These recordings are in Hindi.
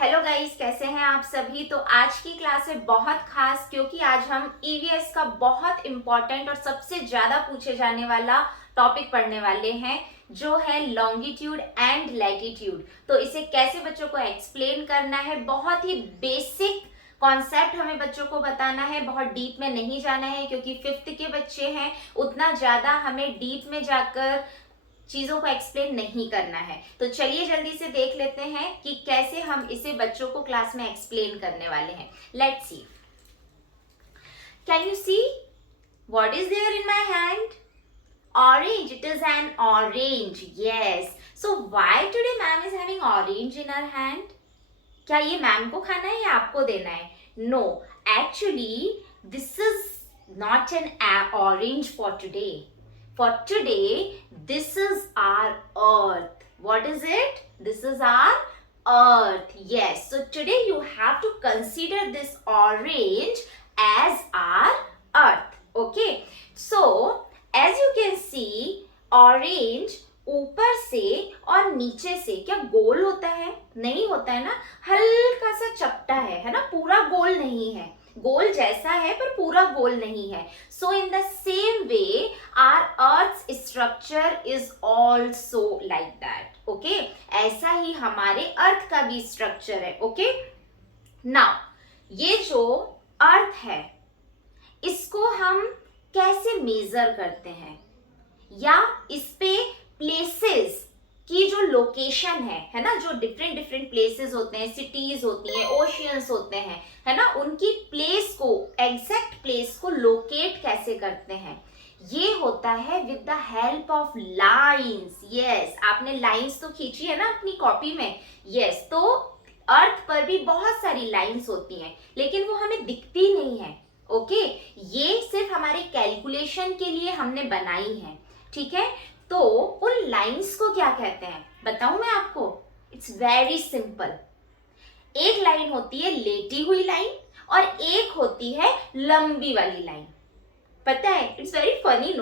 हेलो गाइस, कैसे हैं आप सभी। तो आज की क्लास है बहुत खास क्योंकि आज हम ईवीएस का बहुत इंपॉर्टेंट और सबसे ज्यादा पूछे जाने वाला टॉपिक पढ़ने वाले हैं, जो है लॉन्गिट्यूड एंड लैटिट्यूड। तो इसे कैसे बच्चों को एक्सप्लेन करना है, बहुत ही बेसिक कॉन्सेप्ट हमें बच्चों को बताना है, बहुत डीप में नहीं जाना है क्योंकि फिफ्थ के बच्चे हैं, उतना ज्यादा हमें डीप में जाकर चीजों को एक्सप्लेन नहीं करना है। तो चलिए जल्दी से देख लेते हैं कि कैसे हम इसे बच्चों को क्लास में एक्सप्लेन करने वाले हैं। Let's see, can you see what is there in my hand? Orange. It is an orange. Yes. So why today ma'am is having orange in her hand? क्या ये मैम को खाना है या आपको देना है? No. Actually, this is not an orange for today. For today, this is our earth. What is it? This is our earth. Yes. So today you have to consider this orange as our earth. Okay. So as you can see, orange ऊपर से और नीचे से क्या गोल होता है? नहीं होता है ना, हल्का सा चपटा है ना, पूरा गोल नहीं है। गोल जैसा है पर पूरा गोल नहीं है। So in the same way our earth structure is also like that. Okay, ऐसा ही हमारे अर्थ का भी स्ट्रक्चर है। ओके, नाउ ये जो अर्थ है इसको हम कैसे मेजर करते हैं, या इस पे प्लेसेस की जो लोकेशन है ना, जो डिफरेंट डिफरेंट प्लेसेस होते हैं, सिटीज होती हैं, ओशियंस होते हैं, है ना, उनकी प्लेस को, एग्जैक्ट प्लेस को लोकेट कैसे करते हैं? ये होता है with the help of lines. Yes, आपने लाइंस तो खींची है ना अपनी कॉपी में। यस, तो अर्थ पर भी बहुत सारी लाइंस होती हैं लेकिन वो हमें दिखती नहीं है। ओके, ये सिर्फ हमारे कैलकुलेशन के लिए हमने बनाई है। ठीक है, तो उन लाइंस को क्या कहते हैं बताऊं मैं आपको? It's very simple. एक लाइन होती है लेटी हुई लाइन और एक होती है लंबी वाली लाइन। पता है, it's very funny.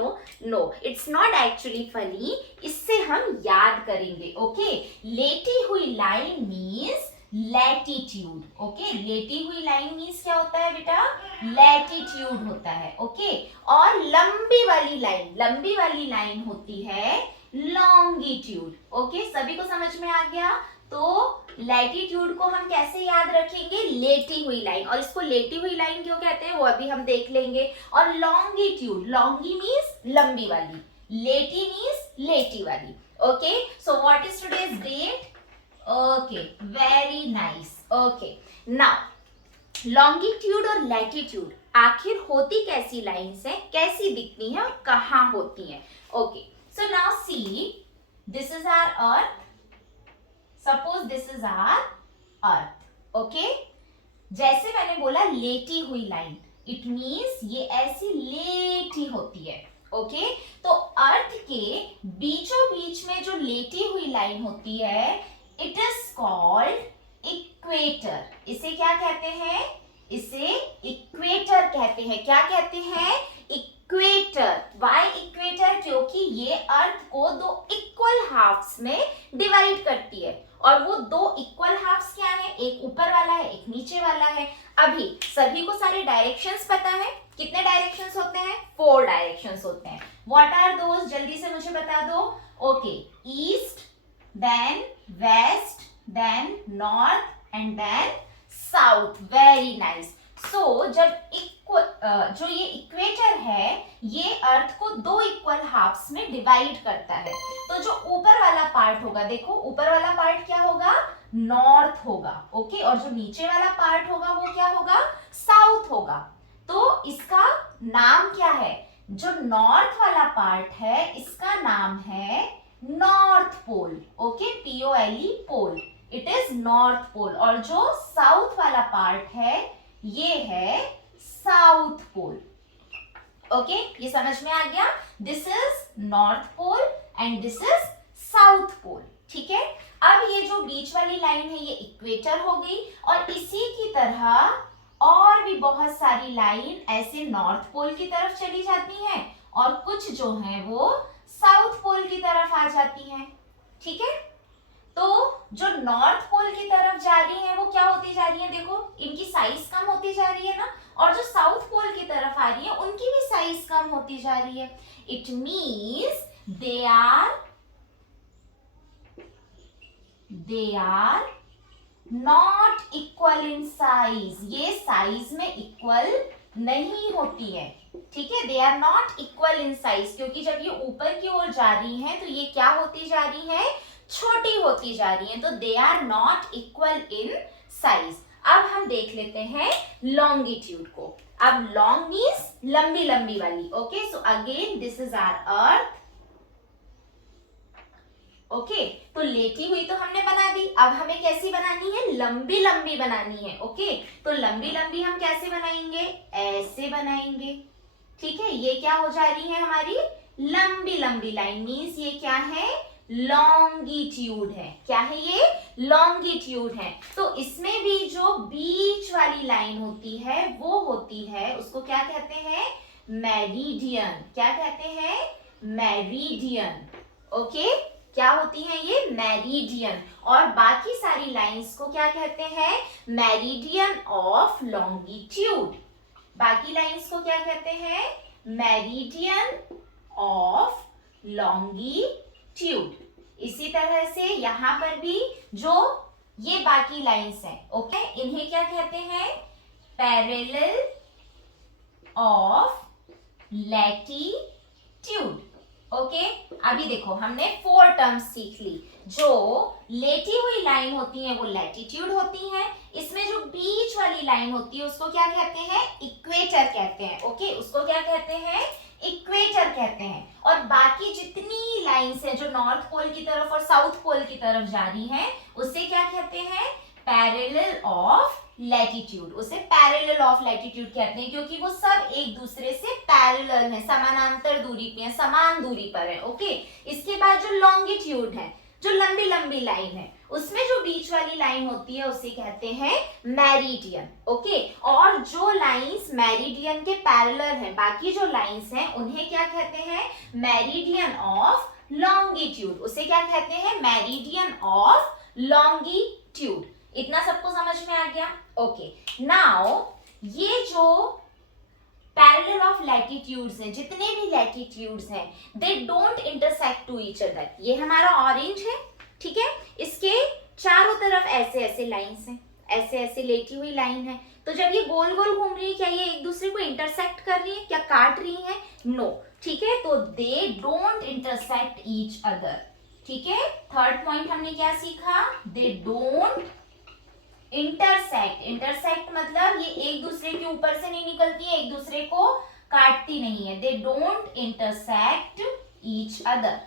No, it's not actually funny. इससे हम याद करेंगे। ओके, लेटी हुई लाइन मीन्स लैटिट्यूड। ओके, लेटी हुई लाइन मीन्स क्या होता है बेटा? लैटिट्यूड होता है। ओके, और लंबी वाली लाइन होती है लॉन्गिट्यूड। ओके, सभी को समझ में आ गया? तो लैटिट्यूड को हम कैसे याद रखेंगे? लेटी हुई लाइन। और इसको लेटी हुई लाइन क्यों कहते हैं वो अभी हम देख लेंगे। और लॉन्गिट्यूड, लॉन्गी मीन्स लंबी वाली, लेटी मीन्स लेटी वाली। Okay, so what is today's date? Okay, very nice. Okay, now longitude और लैटिट्यूड आखिर होती कैसी लाइंस है, कैसी दिखती हैं और कहाँ होती हैं? Okay, so now see, this is our earth. Suppose this is our earth. Okay, जैसे मैंने बोला लेटी हुई लाइन, इट मीन्स ये ऐसी लेटी होती है। ओके, तो अर्थ के बीचों बीच में जो लेटी हुई लाइन होती है, इट इज कॉल्ड इक्वेटर। इसे क्या कहते हैं? इसे इक्वेटर कहते हैं। क्या कहते हैं? इक्वेटर। Why equator? क्योंकि ये अर्थ को दो इक्वल हाफ्स में डिवाइड करती है। और वो दो इक्वल हाफ्स क्या है? एक ऊपर वाला है, एक नीचे वाला है। अभी सभी को सारे डायरेक्शंस पता है? कितने डायरेक्शंस होते हैं? 4 डायरेक्शंस होते हैं। What are those? जल्दी से मुझे बता दो। Okay, east, then west, then north and then south. Very nice. So जब जो ये इक्वेटर है ये अर्थ को दो इक्वल हाफ्स में डिवाइड करता है। तो जो ऊपर वाला पार्ट होगा, देखो ऊपर वाला पार्ट क्या होगा? नॉर्थ होगा। ओके, और जो नीचे वाला पार्ट होगा वो क्या होगा? साउथ होगा। तो इसका नाम क्या है? जो नॉर्थ वाला पार्ट है इसका नाम है north pole. Okay, POLE, pole, it is north pole. और जो साउथ वाला पार्ट है ये है साउथ पोल। ओके, ये समझ में आ गया? This is north pole and this is south pole. ठीक है, अब ये जो बीच वाली लाइन है ये इक्वेटर हो गई। और इसी की तरह और भी बहुत सारी लाइन ऐसे नॉर्थ पोल की तरफ चली जाती हैं और कुछ जो है वो साउथ पोल की तरफ आ जाती हैं। ठीक है, तो जो नॉर्थ पोल की तरफ जा रही है वो क्या कम होती जा रही है। It means they are not equal in size, ये साइज में इक्वल नहीं होती है, ठीक है। They are not equal in size, क्योंकि जब ये ऊपर की ओर जा रही हैं तो ये क्या होती जा रही है, छोटी होती जा रही है, तो they are not equal in size. अब हम देख लेते हैं लॉन्गिट्यूड को। अब लॉन्ग मीन्स लंबी लंबी वाली, okay. So again this is our earth, okay. तो लेटी हुई तो हमने बना दी, अब हमें कैसी बनानी है, लंबी लंबी बनानी है, ओके। तो लंबी लंबी हम कैसे बनाएंगे, ऐसे बनाएंगे, ठीक है। ये क्या हो जा रही है हमारी लंबी लंबी लाइन, मीन्स ये क्या है, लॉन्गिट्यूड है। क्या है ये, लॉन्गिट्यूड है। तो इसमें भी जो बीच वाली लाइन होती है वो होती है, उसको क्या कहते हैं, मेरिडियन। क्या कहते हैं, मेरिडियन, ओके। क्या होती है ये, मेरिडियन। और बाकी सारी लाइंस को क्या कहते हैं, मेरिडियन ऑफ लॉन्गिट्यूड। बाकी लाइंस को क्या कहते हैं, मेरिडियन ऑफ लॉन्गिट्यूड। इसी तरह से यहां पर भी जो ये बाकी लाइंस हैं, ओके, इन्हें क्या कहते हैं, पैरेलल ऑफ लैटिट्यूड, ओके। अभी देखो हमने 4 टर्म्स सीख ली। जो लेटी हुई लाइन होती है वो लैटिट्यूड होती है, इसमें जो बीच वाली लाइन होती है उसको क्या कहते हैं, इक्वेटर कहते हैं, ओके। उसको क्या कहते हैं, इक्वेटर कहते हैं। और बाकी जितनी लाइंस हैं जो नॉर्थ पोल की तरफ और साउथ पोल की तरफ जा रही हैं उसे क्या कहते हैं, पैरेलल ऑफ लैटिट्यूड। उसे पैरेलल ऑफ लैटिट्यूड कहते हैं, क्योंकि वो सब एक दूसरे से पैरेलल है, समानांतर दूरी पे है, समान दूरी पर है, ओके। इसके बाद जो लॉन्गिट्यूड है, जो लंबी लंबी लाइन है, उसमें जो बीच वाली लाइन होती है उसे कहते हैं मेरिडियन, ओके। और जो लाइंस मेरिडियन के पैरेलल हैं, बाकी जो लाइंस हैं उन्हें क्या कहते हैं, मेरिडियन ऑफ लॉन्गिट्यूड। उसे क्या कहते हैं, मेरिडियन ऑफ लॉन्गिट्यूड। इतना सबको समझ में आ गया, ओके। नाउ ये जो पैरेलल ऑफ लैटिट्यूड्स हैं, जितने भी लैटिट्यूड्स हैं, they don't intersect to each other. ये हमारा ऑरेंज है, ठीक है। इसके चारों तरफ ऐसे ऐसे लाइंस हैं, ऐसे ऐसे लेटी हुई लाइन है। तो जब ये गोल गोल घूम रही है, क्या ये एक दूसरे को इंटरसेक्ट कर रही है, क्या काट रही है, नो, ठीक है। तो दे डोंट इंटरसेक्ट ईच अदर, ठीक है। थर्ड पॉइंट हमने क्या सीखा, दे डोंट इंटरसेक्ट। इंटरसेक्ट मतलब ये एक दूसरे के ऊपर से नहीं निकलती है, एक दूसरे को काटती नहीं है। दे डोंट इंटरसेक्ट ईच अदर।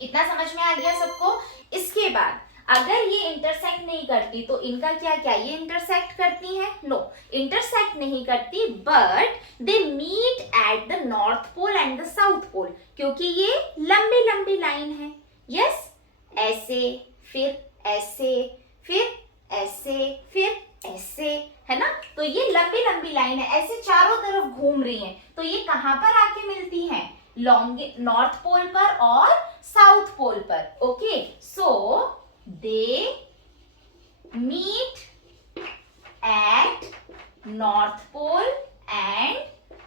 इतना समझ में आ गया सबको। इसके बाद अगर ये इंटरसेक्ट नहीं करती तो इनका क्या क्या, ये इंटरसेक्ट करती है, नो, इंटरसेक्ट नहीं करती, but they meet at the north pole and the south pole, क्योंकि ये लंबी लंबी लाइन है। यस, ऐसे फिर ऐसे फिर ऐसे फिर ऐसे, है ना। तो ये लंबी लंबी लाइन है, ऐसे चारों तरफ घूम रही है। तो ये कहां पर आके मिलती हैं, नॉर्थ पोल पर और साउथ पोल पर, okay. So they meet at north pole and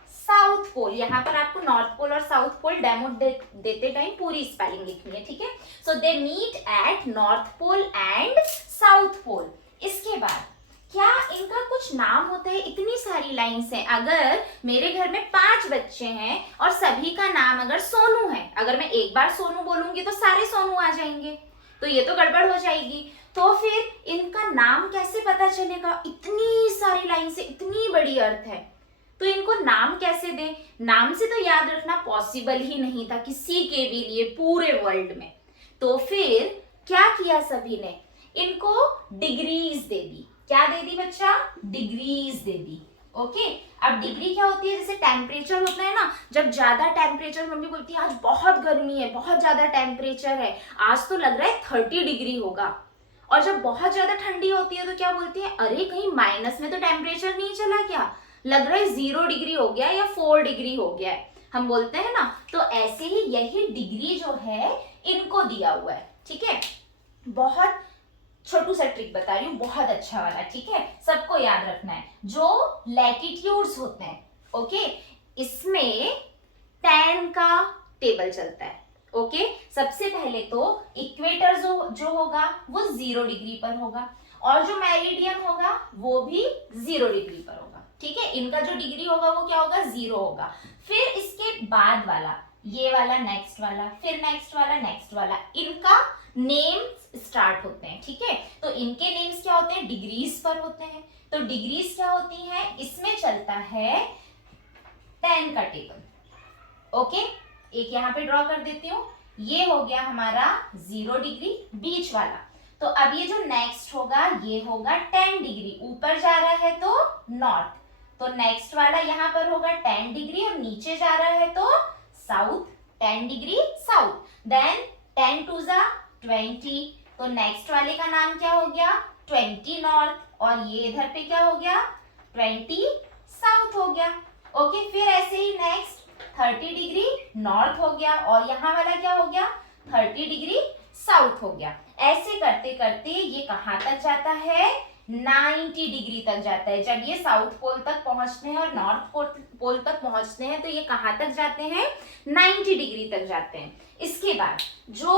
south pole. यहाँ पर आपको नॉर्थ पोल और साउथ पोल डेमो देते टाइम पूरी स्पेलिंग लिखनी है, ठीक है। So they meet at north pole and south pole. इसके बाद क्या इनका कुछ नाम होता है, इतनी सारी लाइंस हैं। अगर मेरे घर में 5 बच्चे हैं और सभी का नाम अगर सोनू है, अगर मैं एक बार सोनू बोलूंगी तो सारे सोनू आ जाएंगे, तो ये तो गड़बड़ हो जाएगी। तो फिर इनका नाम कैसे पता चलेगा, इतनी सारी लाइन से, इतनी बड़ी अर्थ है, तो इनको नाम कैसे दें। नाम से तो याद रखना पॉसिबल ही नहीं था किसी के भी लिए पूरे वर्ल्ड में। तो फिर क्या किया सभी ने, इनको डिग्रीज दे दी। क्या दे दी बच्चा, डिग्रीज दे दी, ओके। अब डिग्री क्या होती है, जैसे टेम्परेचर होता है ना, जब ज्यादा टेम्परेचर, मम्मी बोलती है आज बहुत गर्मी है, बहुत ज्यादा टेम्परेचर है, आज तो लग रहा है 30 डिग्री होगा। और जब बहुत ज्यादा ठंडी होती है तो क्या बोलती है, अरे कहीं माइनस में तो टेम्परेचर नहीं चला क्या, लग रहा है 0 डिग्री हो गया या 4 डिग्री हो गया है, हम बोलते हैं ना। तो ऐसे ही यही डिग्री जो है इनको दिया हुआ है, ठीक है। बहुत छोटू सा ट्रिक बता रही हूँ, बहुत अच्छा वाला, ठीक है, सबको याद रखना है। जो लैटिट्यूड्स होते हैं, ओके, इसमें tan का टेबल चलता है। ओके, सबसे पहले तो इक्वेटर जो होगा वो 0 डिग्री पर होगा और जो मेरिडियन होगा वो भी 0 डिग्री पर होगा। ठीक है, इनका जो डिग्री होगा वो क्या होगा, 0 होगा। फिर इसके बाद वाला, ये वाला, नेक्स्ट वाला, फिर नेक्स्ट वाला, नेक्स्ट वाला, इनका नेम्स स्टार्ट होते हैं। ठीक है, तो इनके नेम्स क्या होते हैं, डिग्रीज पर होते हैं। तो डिग्रीज क्या होती हैं, इसमें चलता है 10 का टेबल। ओके, एक यहाँ पे ड्रॉ कर देती हूँ, ये हो गया हमारा 0 डिग्री बीच वाला। तो अब ये जो नेक्स्ट होगा ये होगा 10 डिग्री, ऊपर जा रहा है तो नॉर्थ, तो नेक्स्ट वाला यहाँ पर होगा 10 डिग्री और नीचे जा रहा है तो south, 10 degree south. Then 10 to जा 20, तो नेक्स्ट वाले का नाम क्या हो गया, 20 नॉर्थ, और ये इधर पे क्या हो गया, 20 साउथ हो गया। ओके, फिर ऐसे ही नेक्स्ट 30 डिग्री नॉर्थ हो गया और यहाँ वाला क्या हो गया, 30 डिग्री साउथ हो गया। ऐसे करते करते ये कहाँ तक जाता है, 90 डिग्री तक जाता है। जब ये साउथ पोल तक पहुंचते हैं और नॉर्थ पोल तक पहुंचते हैं तो ये कहाँ तक जाते हैं, 90 डिग्री तक जाते हैं। इसके बाद जो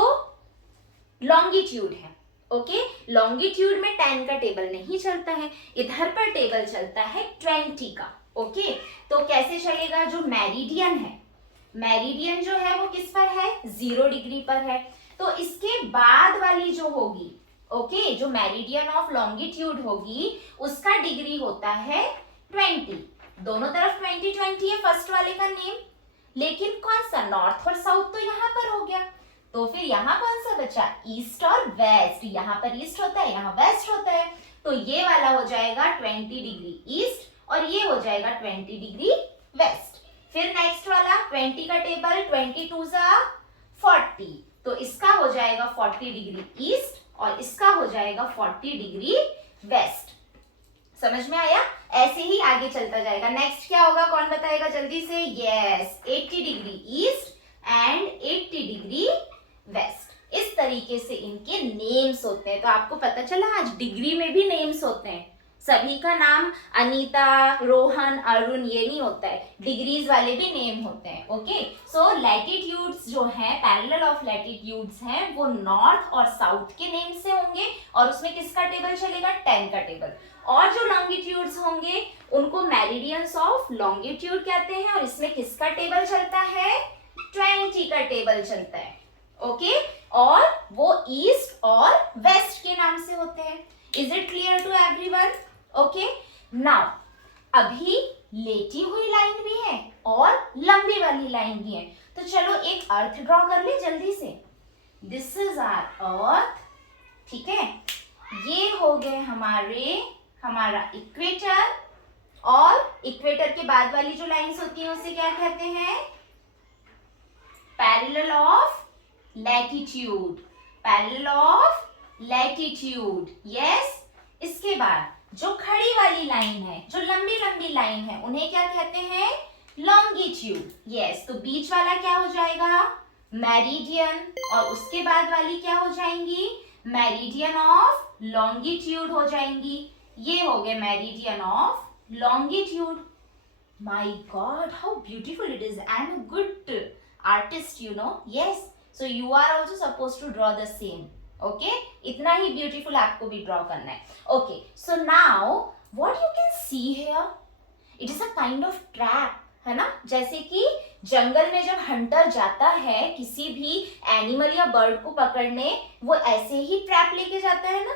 लॉन्गिट्यूड है, ओके, लॉन्गिट्यूड में 10 का टेबल नहीं चलता है, इधर पर टेबल चलता है 20 का। ओके, तो कैसे चलेगा, जो मेरिडियन है, मेरिडियन जो है वो किस पर है, 0 डिग्री पर है। तो इसके बाद वाली जो होगी, ओके, जो मेरिडियन ऑफ लॉन्गिट्यूड होगी उसका डिग्री होता है 20। दोनों तरफ 20 20 है फर्स्ट वाले का नेम, लेकिन कौन सा, नॉर्थ और साउथ तो यहाँ पर हो गया, तो फिर यहाँ कौन सा बचा, ईस्ट और वेस्ट। यहाँ पर ईस्ट होता है, यहाँ वेस्ट होता है, तो ये वाला हो जाएगा 20 डिग्री ईस्ट और ये हो जाएगा 20 डिग्री वेस्ट। फिर नेक्स्ट वाला 20 का टेबल, 22 जा 40, तो इसका हो जाएगा 40 डिग्री ईस्ट और इसका हो जाएगा 40 डिग्री वेस्ट। समझ में आया, ऐसे ही आगे चलता जाएगा। नेक्स्ट क्या होगा, कौन बताएगा जल्दी से, yes, 80 degree east and 80 degree west. इस तरीके से इनके नेम्स होते हैं। तो आपको पता चला आज डिग्री में भी नेम्स होते हैं, सभी का नाम अनीता, रोहन, अरुण ये नहीं होता है, डिग्रीज वाले भी नेम होते हैं। ओके, सो लैटिट्यूड्स जो हैं, पैरेलल ऑफ लैटिट्यूड्स हैं, वो नॉर्थ और साउथ के नेम से होंगे और उसमें किसका टेबल चलेगा, 10 का टेबल। और जो लॉन्गिट्यूड्स होंगे उनको मेरिडियंस ऑफ लॉन्गिट्यूड कहते हैं और इसमें किसका टेबल चलता है, 20 का टेबल चलता है। ओके, और वो ईस्ट और वेस्ट के नाम से होते हैं। Is it clear to everyone? Okay, now अभी लेटी हुई लाइन भी है और लंबी वाली लाइन भी है, तो चलो एक अर्थ ड्रॉ कर ले जल्दी से। दिस इज आवर अर्थ, ठीक है, ये हो गए हमारा इक्वेटर, और इक्वेटर के बाद वाली जो लाइंस होती हैं उसे क्या कहते हैं, parallel of latitude, parallel of latitude, yes. इसके बाद जो खड़ी वाली लाइन है, जो लंबी लंबी लाइन है, उन्हें क्या कहते हैं, लॉन्गिट्यूड, यस। तो बीच वाला क्या हो जाएगा, मेरिडियन, और उसके बाद वाली क्या हो जाएंगी, मेरिडियन ऑफ लॉन्गिट्यूड हो जाएंगी। ये हो गए meridian of longitude. My God, how beautiful it is! I'm a good artist, you know. Yes, so you are also supposed to draw the same. Okay, इतना ही beautiful आपको भी draw करना है. Okay, so now what you can see here, it is a kind of trap, है ना। जैसे कि जंगल में जब हंटर जाता है किसी भी एनिमल या बर्ड को पकड़ने, वो ऐसे ही ट्रैप लेके जाता है ना।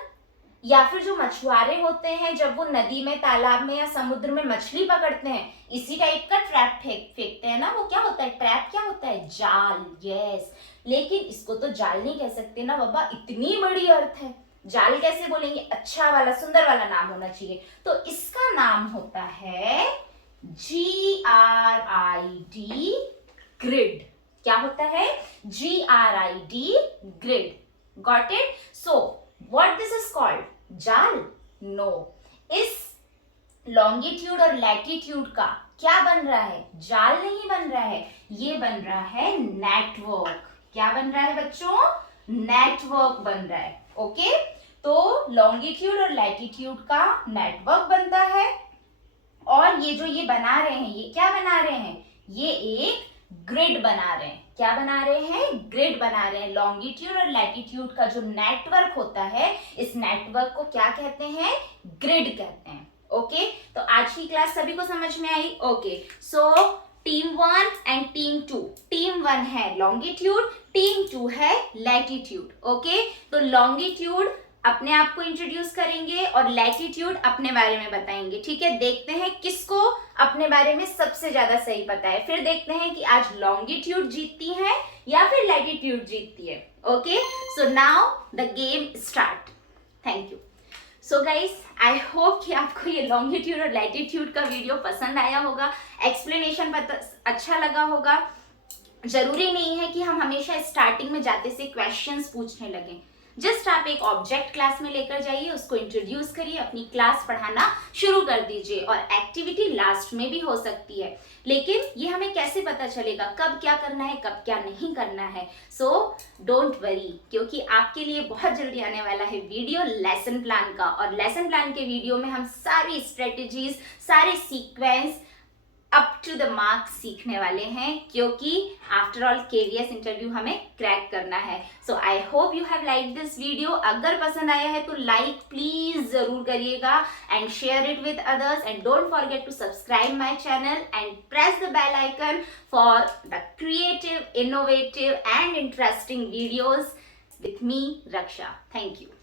या फिर जो मछुआरे होते हैं जब वो नदी में, तालाब में या समुद्र में मछली पकड़ते हैं, इसी टाइप का ट्रैप फेंकते हैं ना। वो क्या होता है, ट्रैप क्या होता है, जाल, यस। लेकिन इसको तो जाल नहीं कह सकते ना बाबा, इतनी बड़ी अर्थ है, जाल कैसे बोलेंगे, अच्छा वाला सुंदर वाला नाम होना चाहिए। तो इसका नाम होता है GRID, ग्रिड। क्या होता है, GRID, grid. Got it? So what this is called, जाल? नो। इस लॉन्गिट्यूड और लैटिट्यूड का क्या बन रहा है, जाल नहीं बन रहा है, ये बन रहा है नेटवर्क। क्या बन रहा है बच्चों, नेटवर्क बन रहा है। ओके, तो लॉन्गिट्यूड और लैटिट्यूड का नेटवर्क बनता है और ये जो ये बना रहे हैं, ये क्या बना रहे हैं, ये एक ग्रिड बना रहे हैं। क्या बना रहे हैं, ग्रिड बना रहे हैं। लॉन्गिट्यूड और लैटिट्यूड का जो नेटवर्क होता है, इस नेटवर्क को क्या कहते हैं, ग्रिड कहते हैं। ओके, तो आज की क्लास सभी को समझ में आई। Okay, so team 1 and team 2, team 1 है लॉन्गिट्यूड, टीम 2 है लैटिट्यूड। ओके, तो लॉन्गिट्यूड अपने आप को इंट्रोड्यूस करेंगे और लैटिट्यूड अपने बारे में बताएंगे। ठीक है, देखते हैं किसको अपने बारे में सबसे ज्यादा सही पता है। फिर देखते हैं कि आज लॉन्गिट्यूड जीतती है या फिर लैटिट्यूड जीतती है। Okay, so now the game start. Thank you. So guys, I hope कि आपको ये लॉन्गिट्यूड और लैटिट्यूड का वीडियो पसंद आया होगा, एक्सप्लेनेशन अच्छा लगा होगा। जरूरी नहीं है कि हम हमेशा स्टार्टिंग में जाते से क्वेश्चंस पूछने लगे। जस्ट आप एक ऑब्जेक्ट क्लास में लेकर जाइए, उसको इंट्रोड्यूस करिए, अपनी क्लास पढ़ाना शुरू कर दीजिए, और एक्टिविटी लास्ट में भी हो सकती है। लेकिन ये हमें कैसे पता चलेगा कब क्या करना है, कब क्या नहीं करना है। सो डोंट वरी, क्योंकि आपके लिए बहुत जल्दी आने वाला है वीडियो लेसन प्लान का, और लेसन प्लान के वीडियो में हम सारी स्ट्रेटेजीज, सारे sequence up to the mark सीखने वाले हैं, क्योंकि आफ्टर ऑल केवीएस इंटरव्यू हमें क्रैक करना है। So I hope you have like this video. अगर पसंद आया है तो लाइक प्लीज जरूर करिएगा and share it with others, and don't forget to subscribe my channel and press the bell icon for the creative, innovative and interesting videos with me, Raksha. Thank you.